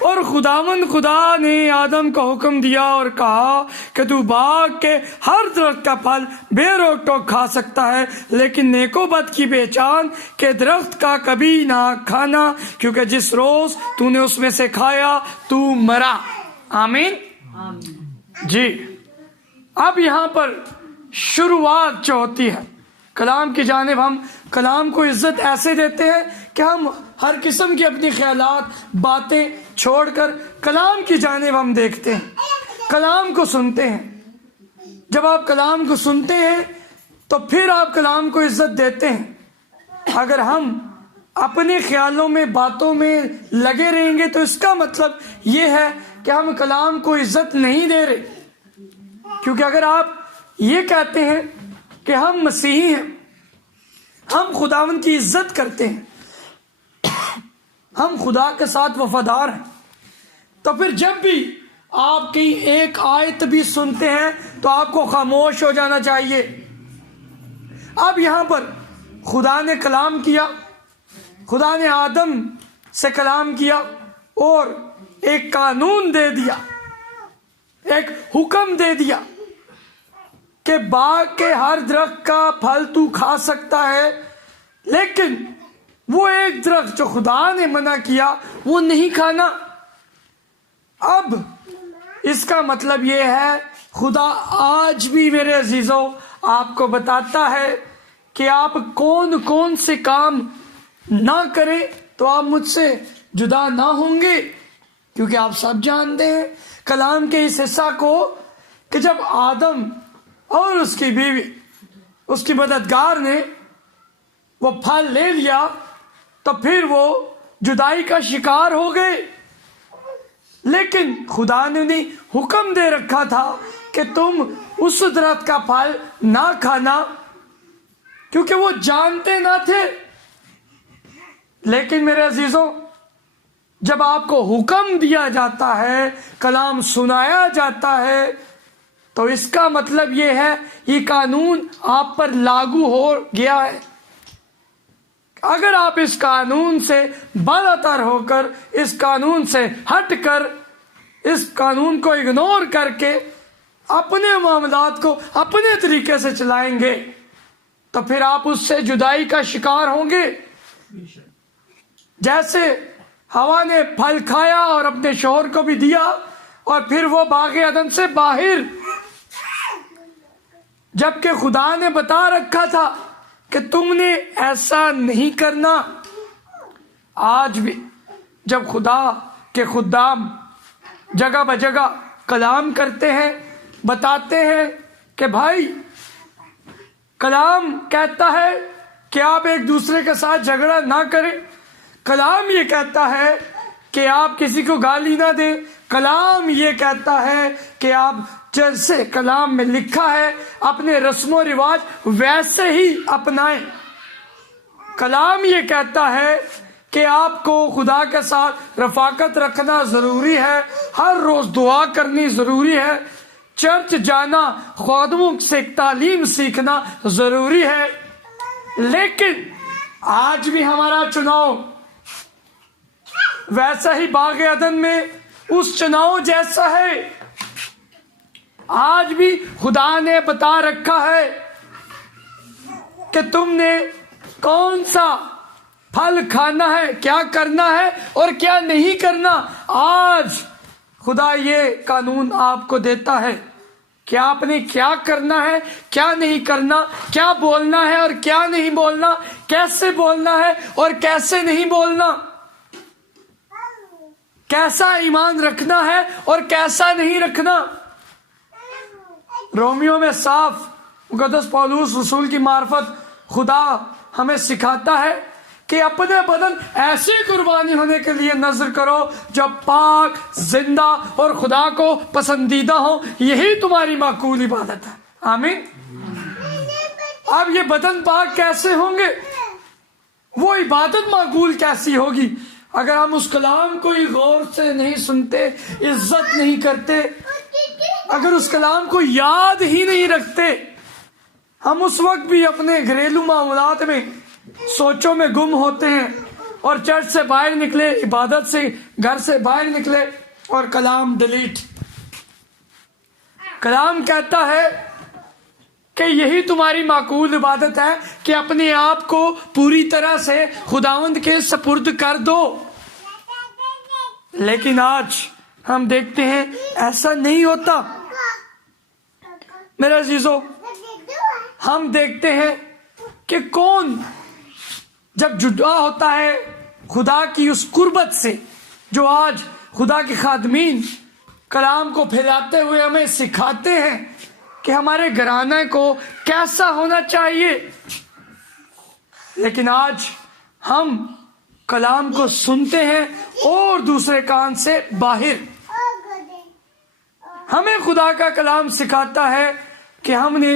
اور خداوند خدا نے آدم کو حکم دیا اور کہا کہ تو باغ کے ہر درخت کا پھل بے روک ٹوک کھا سکتا ہے، لیکن نیک و بد کی پہچان کے درخت کا کبھی نہ کھانا، کیونکہ جس روز تو نے اس میں سے کھایا تو مرا۔ آمین۔ جی، اب یہاں پر شروعات جو ہوتی ہے کلام کی جانب، ہم کلام کو عزت ایسے دیتے ہیں کہ ہم ہر قسم کی اپنی خیالات باتیں چھوڑ کر کلام کی جانب ہم دیکھتے ہیں، کلام کو سنتے ہیں۔ جب آپ کلام کو سنتے ہیں تو پھر آپ کلام کو عزت دیتے ہیں۔ اگر ہم اپنے خیالوں میں باتوں میں لگے رہیں گے تو اس کا مطلب یہ ہے کہ ہم کلام کو عزت نہیں دے رہے، کیونکہ اگر آپ یہ کہتے ہیں کہ ہم مسیحی ہیں، ہم خداوند کی عزت کرتے ہیں، ہم خدا کے ساتھ وفادار ہیں، تو پھر جب بھی آپ کی ایک آیت بھی سنتے ہیں تو آپ کو خاموش ہو جانا چاہیے۔ اب یہاں پر خدا نے کلام کیا، خدا نے آدم سے کلام کیا اور ایک قانون دے دیا، ایک حکم دے دیا کہ باغ کے ہر درخت کا پھل تو کھا سکتا ہے، لیکن وہ ایک درخت جو خدا نے منع کیا وہ نہیں کھانا۔ اب اس کا مطلب یہ ہے خدا آج بھی میرے عزیزوں آپ کو بتاتا ہے کہ آپ کون کون سے کام نہ کریں تو آپ مجھ سے جدا نہ ہوں گے، کیونکہ آپ سب جانتے ہیں کلام کے اس حصہ کو کہ جب آدم اور اس کی بیوی، اس کی مددگار نے وہ پھل لے لیا تو پھر وہ جدائی کا شکار ہو گئے۔ لیکن خدا نے حکم دے رکھا تھا کہ تم اس درخت کا پھل نہ کھانا، کیونکہ وہ جانتے نہ تھے۔ لیکن میرے عزیزوں، جب آپ کو حکم دیا جاتا ہے، کلام سنایا جاتا ہے، تو اس کا مطلب یہ ہے یہ قانون آپ پر لاگو ہو گیا ہے۔ اگر آپ اس قانون سے بالاتر ہو کر، اس قانون سے ہٹ کر، اس قانون کو اگنور کر کے اپنے معاملات کو اپنے طریقے سے چلائیں گے تو پھر آپ اس سے جدائی کا شکار ہوں گے۔ جیسے ہوا نے پھل کھایا اور اپنے شوہر کو بھی دیا اور پھر وہ باغ عدن سے باہر، جبکہ خدا نے بتا رکھا تھا کہ تم نے ایسا نہیں کرنا۔ آج بھی جب خدا کے خدام جگہ بجگہ کلام کرتے ہیں، بتاتے ہیں کہ بھائی کلام کہتا ہے کہ آپ ایک دوسرے کے ساتھ جھگڑا نہ کریں، کلام یہ کہتا ہے کہ آپ کسی کو گالی نہ دیں، کلام یہ کہتا ہے کہ آپ جیسے کلام میں لکھا ہے اپنے رسم و رواج ویسے ہی اپنائیں۔ کلام یہ کہتا ہے کہ آپ کو خدا کے ساتھ رفاقت رکھنا ضروری ہے، ہر روز دعا کرنی ضروری ہے، چرچ جانا، خادموں سے تعلیم سیکھنا ضروری ہے۔ لیکن آج بھی ہمارا چناؤ ویسا ہی باغ عدن میں اس چناؤ جیسا ہے۔ آج بھی خدا نے بتا رکھا ہے کہ تم نے کون سا پھل کھانا ہے، کیا کرنا ہے اور کیا نہیں کرنا۔ آج خدا یہ قانون آپ کو دیتا ہے کہ آپ نے کیا کرنا ہے، کیا نہیں کرنا، کیا بولنا ہے اور کیا نہیں بولنا، کیسے بولنا ہے اور کیسے نہیں بولنا، کیسا ایمان رکھنا ہے اور کیسا نہیں رکھنا۔ رومیو میں صاف مقدس پولوس رسول کی معرفت خدا ہمیں سکھاتا ہے کہ اپنے بدن ایسی قربانی ہونے کے لیے نذر کرو جو پاک، زندہ اور خدا کو پسندیدہ ہو، یہی تمہاری معقول عبادت ہے۔ آمین۔ اب یہ بدن پاک کیسے ہوں گے، وہ عبادت معقول کیسی ہوگی اگر ہم اس کلام کو ہی غور سے نہیں سنتے، عزت نہیں کرتے، اگر اس کلام کو یاد ہی نہیں رکھتے، ہم اس وقت بھی اپنے گھریلو معاملات میں سوچوں میں گم ہوتے ہیں، اور چرچ سے باہر نکلے, عبادت سے گھر سے باہر نکلے اور کلام ڈیلیٹ. کلام کہتا ہے کہ یہی تمہاری معقول عبادت ہے کہ اپنے آپ کو پوری طرح سے خداوند کے سپرد کر دو. لیکن آج ہم دیکھتے ہیں ایسا نہیں ہوتا. میرے عزیزو, ہم دیکھتے ہیں کہ کون جب جدا ہوتا ہے خدا کی اس قربت سے, جو آج خدا کے خادمین کلام کو پھیلاتے ہوئے ہمیں سکھاتے ہیں کہ ہمارے گھرانے کو کیسا ہونا چاہیے. لیکن آج ہم کلام کو سنتے ہیں اور دوسرے کان سے باہر. ہمیں خدا کا کلام سکھاتا ہے کہ ہم نے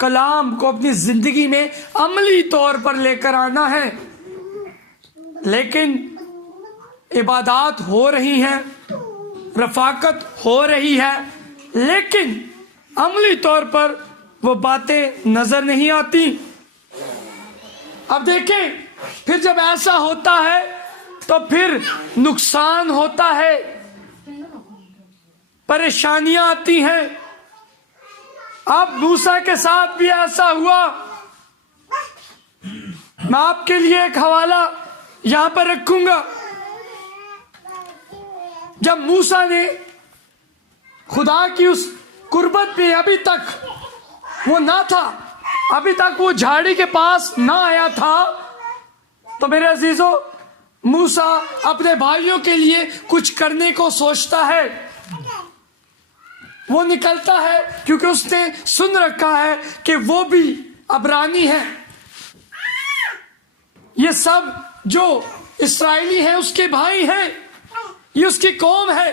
کلام کو اپنی زندگی میں عملی طور پر لے کر آنا ہے. لیکن عبادات ہو رہی ہیں, رفاقت ہو رہی ہے, لیکن عملی طور پر وہ باتیں نظر نہیں آتی. اب دیکھیں, پھر جب ایسا ہوتا ہے تو پھر نقصان ہوتا ہے, پریشانیاں آتی ہیں. اب موسیٰ کے ساتھ بھی ایسا ہوا. میں آپ کے لیے ایک حوالہ یہاں پر رکھوں گا. جب موسیٰ نے خدا کی اس قربت پہ ابھی تک وہ نہ تھا, ابھی تک وہ جھاڑی کے پاس نہ آیا تھا, تو میرے عزیزو موسیٰ اپنے بھائیوں کے لیے کچھ کرنے کو سوچتا ہے. وہ نکلتا ہے کیونکہ اس نے سن رکھا ہے کہ وہ بھی عبرانی ہے. یہ سب جو اسرائیلی ہیں اس کے بھائی ہیں, یہ اس کی قوم ہے.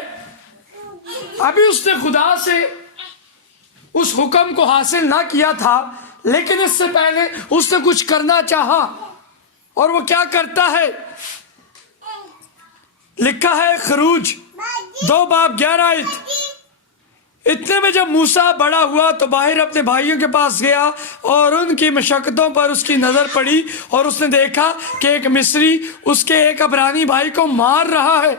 ابھی اس نے خدا سے اس حکم کو حاصل نہ کیا تھا, لیکن اس سے پہلے اس نے کچھ کرنا چاہا. اور وہ کیا کرتا ہے؟ لکھا ہے خروج 2:11. اتنے میں جب موسیٰ بڑا ہوا تو باہر اپنے بھائیوں کے پاس گیا اور ان کی مشقتوں پر اس کی نظر پڑی, اور اس نے دیکھا کہ ایک مصری اس کے ایک عبرانی بھائی کو مار رہا ہے.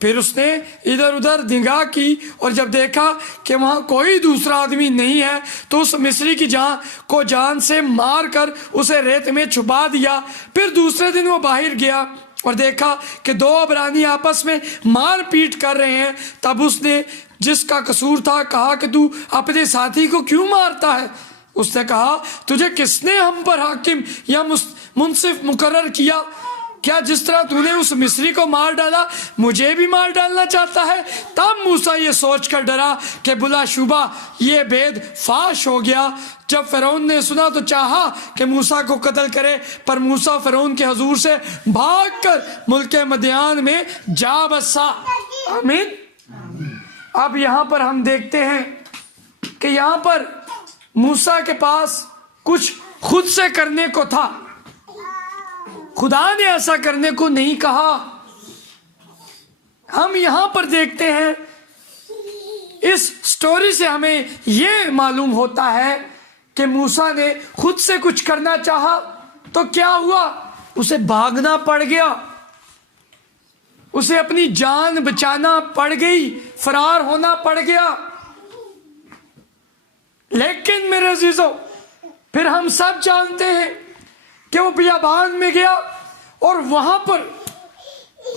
پھر اس نے ادھر ادھر نگاہ کی اور جب دیکھا کہ وہاں کوئی دوسرا آدمی نہیں ہے تو اس مصری کی جان سے مار کر اسے ریت میں چھپا دیا. پھر دوسرے دن وہ باہر گیا اور دیکھا کہ 2 عبرانی آپس میں مار پیٹ کر رہے ہیں. تب اس نے جس کا قصور تھا کہا کہ تو اپنے ساتھی کو کیوں مارتا ہے؟ اس نے کہا تجھے کس نے ہم پر حاکم یا منصف مقرر کیا؟ کیا جس طرح تو نے اس مصری کو مار ڈالا مجھے بھی مار ڈالنا چاہتا ہے؟ تب موسیٰ یہ سوچ کر ڈرا کہ بلا شبہ یہ بید فاش ہو گیا. جب فرعون نے سنا تو چاہا کہ موسیٰ کو قتل کرے, پر موسیٰ فرعون کے حضور سے بھاگ کر ملک مدیان میں جا بسا. آمین. اب یہاں پر ہم دیکھتے ہیں کہ یہاں پر موسیٰ کے پاس کچھ خود سے کرنے کو تھا. خدا نے ایسا کرنے کو نہیں کہا. ہم یہاں پر دیکھتے ہیں, اس سٹوری سے ہمیں یہ معلوم ہوتا ہے کہ موسیٰ نے خود سے کچھ کرنا چاہا تو کیا ہوا؟ اسے بھاگنا پڑ گیا, اسے اپنی جان بچانا پڑ گئی, فرار ہونا پڑ گیا. لیکن میرے عزیزو پھر ہم سب جانتے ہیں کہ وہ بیابان میں گیا اور وہاں پر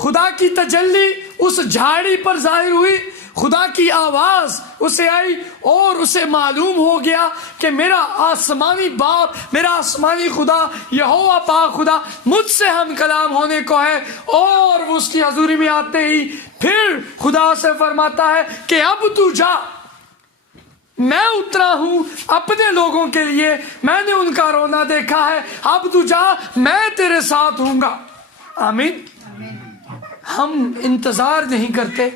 خدا کی تجلی اس جھاڑی پر ظاہر ہوئی. خدا کی آواز اسے آئی اور اسے معلوم ہو گیا کہ میرا آسمانی باپ, میرا آسمانی خدا یہوہ پاک خدا مجھ سے ہم کلام ہونے کو ہے. اور وہ اس کی حضوری میں آتے ہی پھر خدا سے فرماتا ہے کہ اب تو جا, میں اترا ہوں اپنے لوگوں کے لیے, میں نے ان کا رونا دیکھا ہے, اب تو جا, میں تیرے ساتھ ہوں گا. آمین. ہم انتظار نہیں کرتے,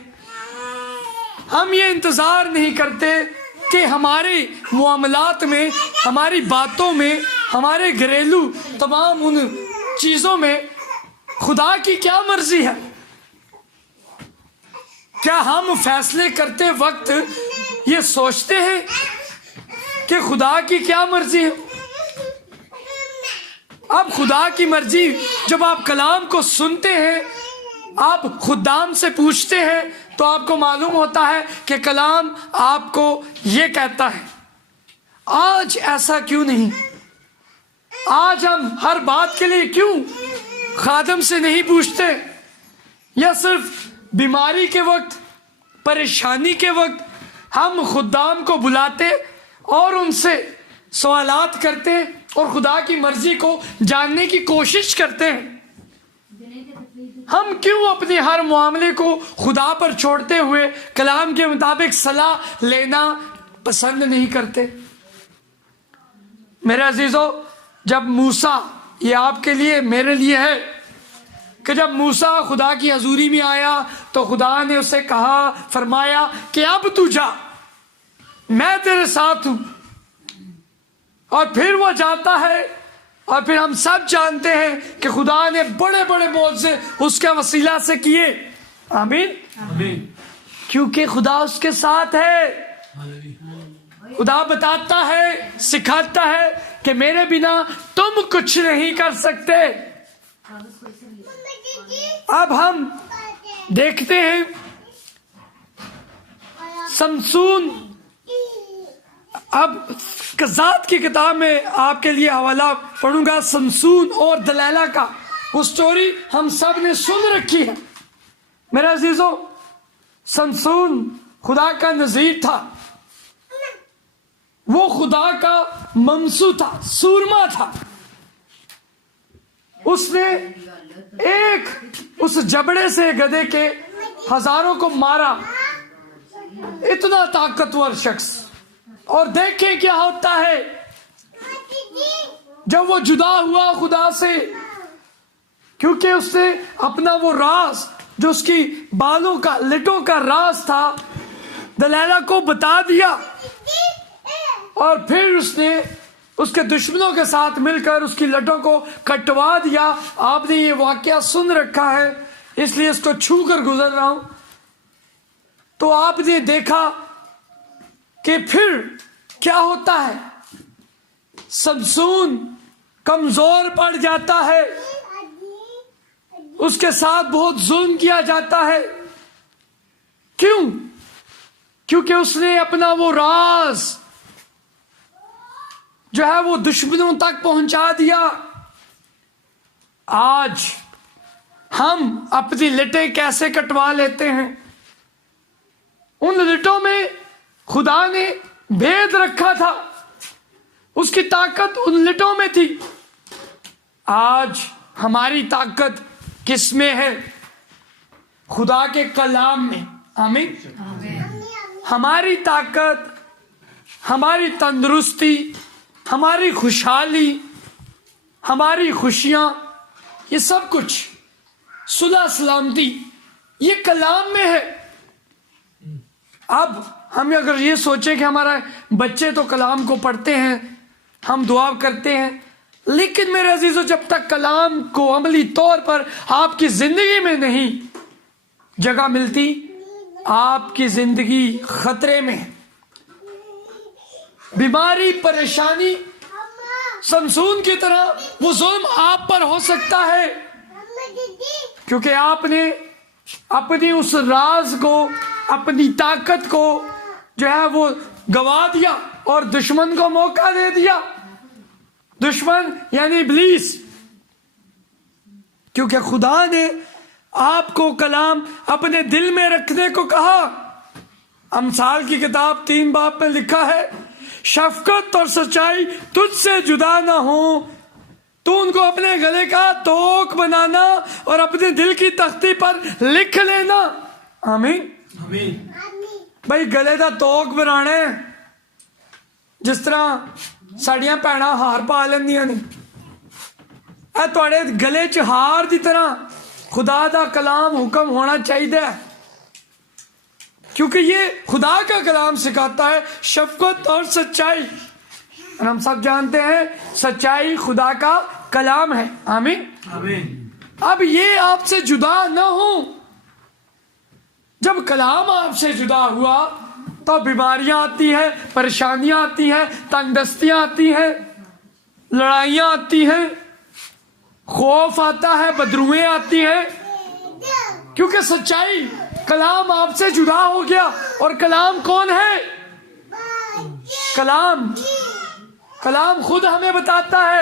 ہم یہ انتظار نہیں کرتے کہ ہمارے معاملات میں, ہماری باتوں میں, ہمارے گھریلو تمام ان چیزوں میں خدا کی کیا مرضی ہے. کیا ہم فیصلے کرتے وقت یہ سوچتے ہیں کہ خدا کی کیا مرضی ہے؟ اب خدا کی مرضی، جب آپ کلام کو سنتے ہیں، آپ خدام سے پوچھتے ہیں، تو آپ کو معلوم ہوتا ہے کہ کلام آپ کو یہ کہتا ہے۔ آج ایسا کیوں نہیں؟ آج ہم ہر بات کے لیے کیوں خادم سے نہیں پوچھتے، یا صرف بیماری کے وقت، پریشانی کے وقت ہم خدام کو بلاتے اور ان سے سوالات کرتے اور خدا کی مرضی کو جاننے کی کوشش کرتے ہیں؟ ہم کیوں اپنے ہر معاملے کو خدا پر چھوڑتے ہوئے کلام کے مطابق صلاح لینا پسند نہیں کرتے؟ میرے عزیزو، جب موسیٰ، یہ آپ کے لیے میرے لیے ہے کہ جب موسیٰ خدا کی حضوری میں آیا تو خدا نے اسے کہا، فرمایا کہ اب تو جا، میں تیرے ساتھ ہوں۔ اور پھر وہ جاتا ہے، اور پھر ہم سب جانتے ہیں کہ خدا نے بڑے بڑے معجزے اس کے وسیلہ سے کیے۔ آمین، کیونکہ خدا اس کے ساتھ ہے۔ خدا بتاتا ہے، سکھاتا ہے کہ میرے بنا تم کچھ نہیں کر سکتے۔ اب ہم دیکھتے ہیں سمسون، اب قضات کی کتاب میں آپ کے لیے حوالہ پڑھوں گا، سمسون اور دلیلہ کا۔ وہ سٹوری ہم سب نے سن رکھی ہے۔ میرے عزیزو، سمسون خدا کا نذیر تھا، وہ خدا کا ممسو تھا، سورما تھا۔ اس نے ایک اس جبڑے سے گدھے کے ہزاروں کو مارا، اتنا طاقتور شخص۔ اور دیکھیں کیا ہوتا ہے جب وہ جدا ہوا خدا سے، کیونکہ اس نے اپنا وہ راز جو اس کی بالوں کا، لٹوں کا راز تھا، دلیلہ کو بتا دیا، اور پھر اس نے اس کے دشمنوں کے ساتھ مل کر اس کی لٹوں کو کٹوا دیا۔ آپ نے یہ واقعہ سن رکھا ہے، اس لیے اس کو چھو کر گزر رہا ہوں۔ تو آپ نے دیکھا کہ پھر کیا ہوتا ہے، سمسون کمزور پڑ جاتا ہے، اس کے ساتھ بہت ظلم کیا جاتا ہے۔ کیوں؟ کیونکہ اس نے اپنا وہ راز جو ہے وہ دشمنوں تک پہنچا دیا۔ آج ہم اپنی لٹیں کیسے کٹوا لیتے ہیں؟ ان لٹوں میں خدا نے بھید رکھا تھا، اس کی طاقت ان لٹوں میں تھی۔ آج ہماری طاقت کس میں ہے؟ خدا کے کلام میں۔ آمین۔ ہماری طاقت، ہماری تندرستی، ہماری خوشحالی، ہماری خوشیاں، یہ سب کچھ صلح سلامتی یہ کلام میں ہے۔ اب ہم اگر یہ سوچیں کہ ہمارا بچے تو کلام کو پڑھتے ہیں، ہم دعا کرتے ہیں، لیکن میرے عزیزو، جب تک کلام کو عملی طور پر آپ کی زندگی میں نہیں جگہ ملتی، آپ کی زندگی خطرے میں ہے۔ بیماری، پریشانی، سمسون کی طرح وہ ظلم آپ پر ہو سکتا ہے، کیونکہ آپ نے اپنی اس راز کو، اپنی طاقت کو جو ہے وہ گوا دیا اور دشمن کو موقع دے دیا۔ دشمن یعنی ابلیس، کیونکہ خدا نے آپ کو کلام اپنے دل میں رکھنے کو کہا۔ امثال کی کتاب 3 باب میں لکھا ہے، شفقت اور سچائی تجھ سے جدا نہ ہو، تو ان کو اپنے گلے کا توق بنانا اور اپنے دل کی تختی پر لکھ لینا۔ آمین۔ بھائی گلے کا توق بنانا ہے، جس طرح ساڑیاں پہنا ہار پا لیندیاں نے، اے تواڈے گلے چ ہار دی طرح خدا دا کلام حکم ہونا چاہیے، کیونکہ یہ خدا کا کلام سکھاتا ہے شفقت اور سچائی، اور ہم سب جانتے ہیں سچائی خدا کا کلام ہے۔ آمین۔ اب یہ آپ سے جدا نہ ہو۔ جب کلام آپ سے جدا ہوا تو بیماریاں آتی ہیں، پریشانیاں آتی ہیں، تنگ دستیاں آتی ہیں، لڑائیاں آتی ہیں، خوف آتا ہے, بدروئیں آتی ہیں, کیونکہ سچائی کلام آپ سے جدا ہو گیا. اور کلام کون ہے؟ کلام خود ہمیں بتاتا ہے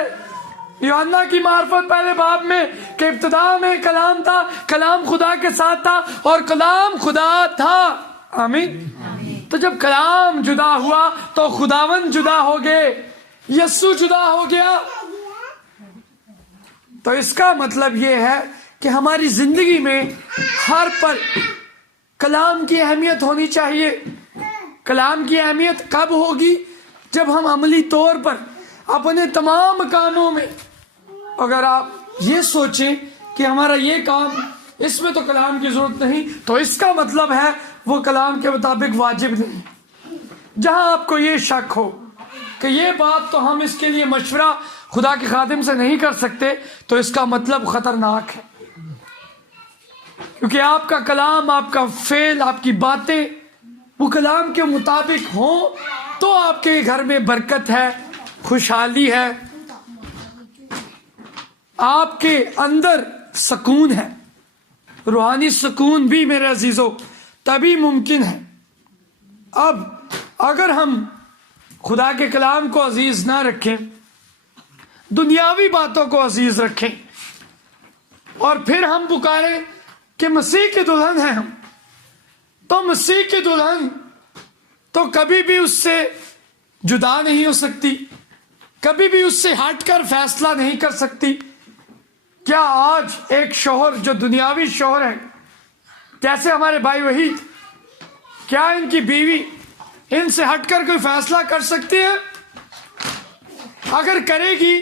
یوحنا کی معرفت پہلے باب میں کہ ابتدا میں کلام تھا, کلام خدا کے ساتھ تھا اور کلام خدا تھا. آمین. تو جب کلام جدا ہوا تو خداوند جدا ہو گئے, یسوع جدا ہو گیا. تو اس کا مطلب یہ ہے کہ ہماری زندگی میں ہر پل کلام کی اہمیت ہونی چاہیے. کلام کی اہمیت کب ہوگی؟ جب ہم عملی طور پر اپنے تمام کاموں میں, اگر آپ یہ سوچیں کہ ہمارا یہ کام اس میں تو کلام کی ضرورت نہیں, تو اس کا مطلب ہے وہ کلام کے مطابق واجب نہیں. جہاں آپ کو یہ شک ہو کہ یہ بات تو ہم اس کے لیے مشورہ خدا کے خادم سے نہیں کر سکتے, تو اس کا مطلب خطرناک ہے. کیونکہ آپ کا کلام, آپ کا فعل, آپ کی باتیں وہ کلام کے مطابق ہوں تو آپ کے گھر میں برکت ہے, خوشحالی ہے, آپ کے اندر سکون ہے. روحانی سکون بھی میرے عزیزو تبھی ممکن ہے. اب اگر ہم خدا کے کلام کو عزیز نہ رکھیں, دنیاوی باتوں کو عزیز رکھیں, اور پھر ہم پکاریں کہ مسیح کی دلہن ہیں ہم, تو مسیح کی دلہن تو کبھی بھی اس سے جدا نہیں ہو سکتی, کبھی بھی اس سے ہٹ کر فیصلہ نہیں کر سکتی. کیا آج ایک شوہر جو دنیاوی شوہر ہے, جیسے ہمارے بھائی وحید, کیا ان کی بیوی ان سے ہٹ کر کوئی فیصلہ کر سکتی ہے؟ اگر کرے گی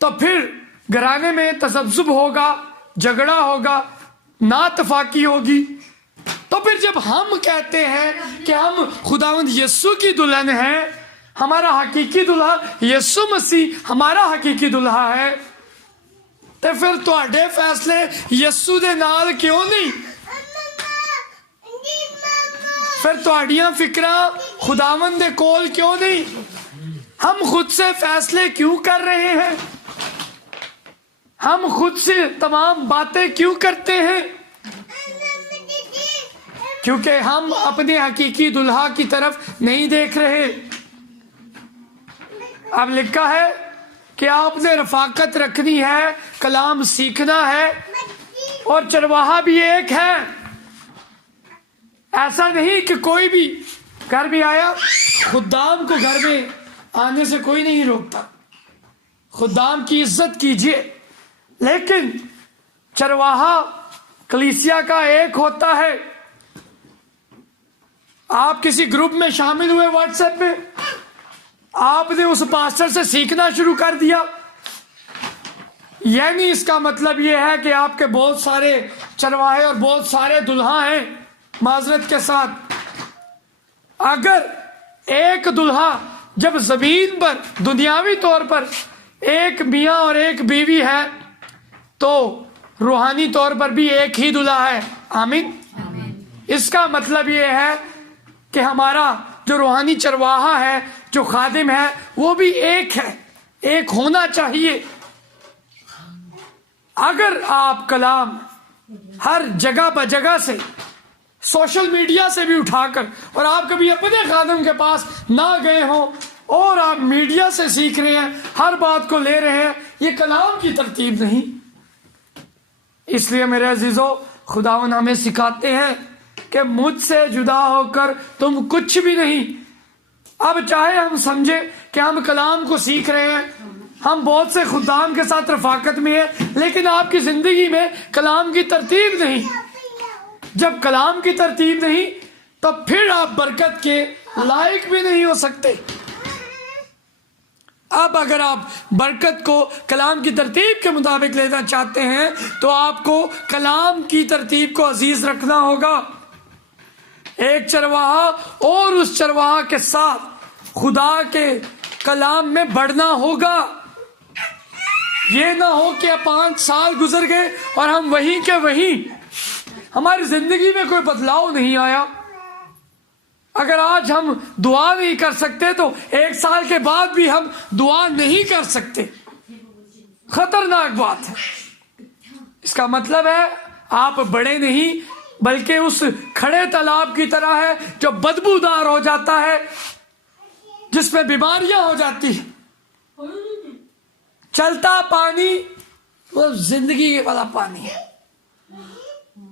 تو پھر گھرانے میں تذبذب ہوگا, جھگڑا ہوگا, ناتفاقی ہوگی. تو پھر جب ہم کہتے ہیں کہ ہم خداوند یسوع کی دلہن ہیں, ہمارا حقیقی دلہا یسوع مسیح ہمارا حقیقی دلہا ہے, تو پھر تواڈے فیصلے یسوع دے نال کیوں نہیں؟ پھر تواڈیاں فکراں خداوند دے کول کیوں نہیں؟ ہم خود سے فیصلے کیوں کر رہے ہیں؟ ہم خود سے تمام باتیں کیوں کرتے ہیں؟ کیونکہ ہم اپنے حقیقی دلہا کی طرف نہیں دیکھ رہے. اب لکھا ہے کہ آپ نے رفاقت رکھنی ہے, کلام سیکھنا ہے, اور چرواہا بھی ایک ہے. ایسا نہیں کہ کوئی بھی گھر میں آیا, خدام کو گھر میں آنے سے کوئی نہیں روکتا, خدام کی عزت کیجیے, لیکن چرواہا کلیسیا کا ایک ہوتا ہے. آپ کسی گروپ میں شامل ہوئے واٹس ایپ میں, آپ نے اس پاسٹر سے سیکھنا شروع کر دیا, یعنی اس کا مطلب یہ ہے کہ آپ کے بہت سارے چرواہے اور بہت سارے دلہا ہیں. معذرت کے ساتھ, اگر ایک دلہا جب زمین پر دنیاوی طور پر ایک میاں اور ایک بیوی ہے, تو روحانی طور پر بھی ایک ہی دلہا ہے. آمین. اس کا مطلب یہ ہے کہ ہمارا جو روحانی چرواہا ہے, جو خادم ہے, وہ بھی ایک ہے, ایک ہونا چاہیے. اگر آپ کلام ہر جگہ بجگہ سے, سوشل میڈیا سے بھی اٹھا کر, اور آپ کبھی اپنے خادم کے پاس نہ گئے ہوں اور آپ میڈیا سے سیکھ رہے ہیں, ہر بات کو لے رہے ہیں, یہ کلام کی ترتیب نہیں. اس لیے میرے عزیزو, خداوند ہمیں سکھاتے ہیں کہ مجھ سے جدا ہو کر تم کچھ بھی نہیں. اب چاہے ہم سمجھے کہ ہم کلام کو سیکھ رہے ہیں, ہم بہت سے خدام کے ساتھ رفاقت میں ہیں, لیکن آپ کی زندگی میں کلام کی ترتیب نہیں. جب کلام کی ترتیب نہیں تو پھر آپ برکت کے لائق بھی نہیں ہو سکتے. اب اگر آپ برکت کو کلام کی ترتیب کے مطابق لینا چاہتے ہیں تو آپ کو کلام کی ترتیب کو عزیز رکھنا ہوگا. ایک چرواہا اور اس چرواہا کے ساتھ خدا کے کلام میں بڑھنا ہوگا. یہ نہ ہو کہ 5 سال گزر گئے اور ہم وہیں کے وہیں, ہماری زندگی میں کوئی بدلاؤ نہیں آیا. اگر آج ہم دعا نہیں کر سکتے تو 1 سال کے بعد بھی ہم دعا نہیں کر سکتے. خطرناک بات ہے. اس کا مطلب ہے آپ بڑے نہیں بلکہ اس کھڑے تالاب کی طرح ہے جو بدبودار ہو جاتا ہے، جس میں بیماریاں ہو جاتی ہیں۔ چلتا پانی وہ زندگی والا پانی ہے،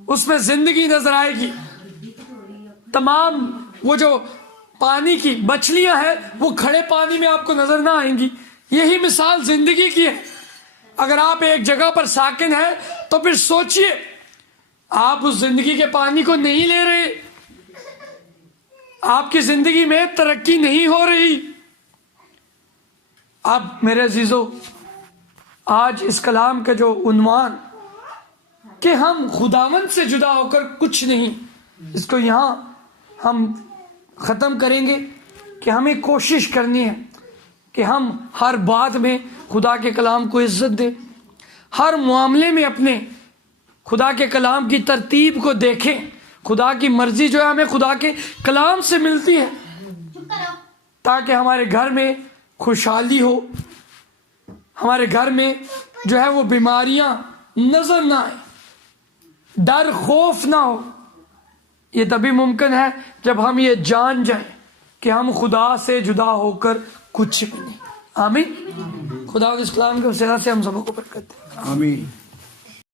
اس میں زندگی نظر آئے گی۔ تمام وہ جو پانی کی مچھلیاں ہیں وہ کھڑے پانی میں آپ کو نظر نہ آئیں گی۔ یہی مثال زندگی کی ہے۔ اگر آپ ایک جگہ پر ساکن ہیں تو پھر سوچئے، آپ اس زندگی کے پانی کو نہیں لے رہے، آپ کی زندگی میں ترقی نہیں ہو رہی۔ اب میرے عزیزو، آج اس کلام کا جو عنوان کہ ہم خداوند سے جدا ہو کر کچھ نہیں، اس کو یہاں ہم ختم کریں گے کہ ہمیں کوشش کرنی ہے کہ ہم ہر بات میں خدا کے کلام کو عزت دیں، ہر معاملے میں اپنے خدا کے کلام کی ترتیب کو دیکھیں۔ خدا کی مرضی جو ہے ہمیں خدا کے کلام سے ملتی ہے، تاکہ ہمارے گھر میں خوشحالی ہو، ہمارے گھر میں جو ہے وہ بیماریاں نظر نہ آئیں، ڈر خوف نہ ہو۔ یہ تبھی ممکن ہے جب ہم یہ جان جائیں کہ ہم خدا سے جدا ہو کر کچھ بھی نہیں۔ آمین۔ خدا کے اس کلام کے وسیلہ سے ہم سب کو برکت دے۔ آمین۔